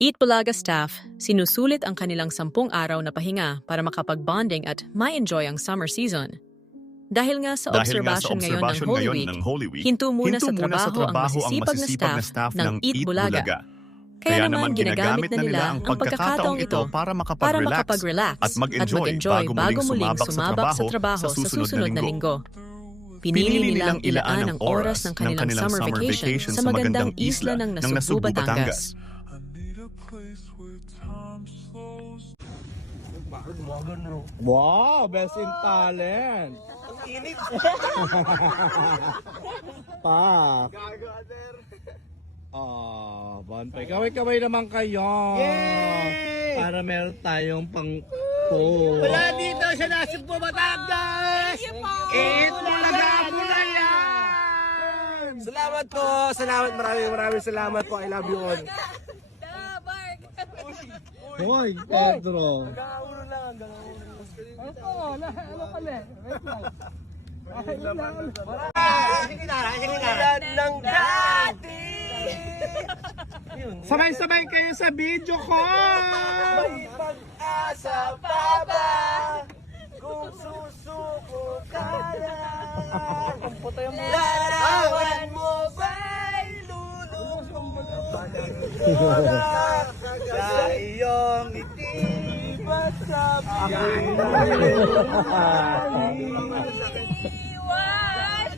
Eat Bulaga staff, sinusulit ang kanilang 10 araw na pahinga para makapag-bonding at ma-enjoy ang summer season. Dahil nga sa obserbasyon ngayon ng Holy Week, hinto muna sa trabaho ang masisipag na staff ng Eat Bulaga. Kaya naman ginagamit na nila ang pagkakataong ito para makapag-relax at mag-enjoy bago muling sumabak sa trabaho sa susunod na linggo. Pinili nilang ilaan ang oras ng kanilang summer vacation sa magandang isla ng Nasugbu, Batangas. Wow, best in talent. Init. Pa. Bonpay. Kaway-kaway naman kayo. Yay! Para meron tayong pang-po. Wala dito sa Nasugbu, Batangas! Eat Bulaga yan! Salamat po! Salamat, maraming salamat po. I love you all. Hoy, Pedro. Ng dati! Sabay-sabay kayo sa video ko. May pag-asa pa ba? Kung susuko ka na. Larawan mo ba'y lulubog? Sa iyong ngiti masabi Iwan!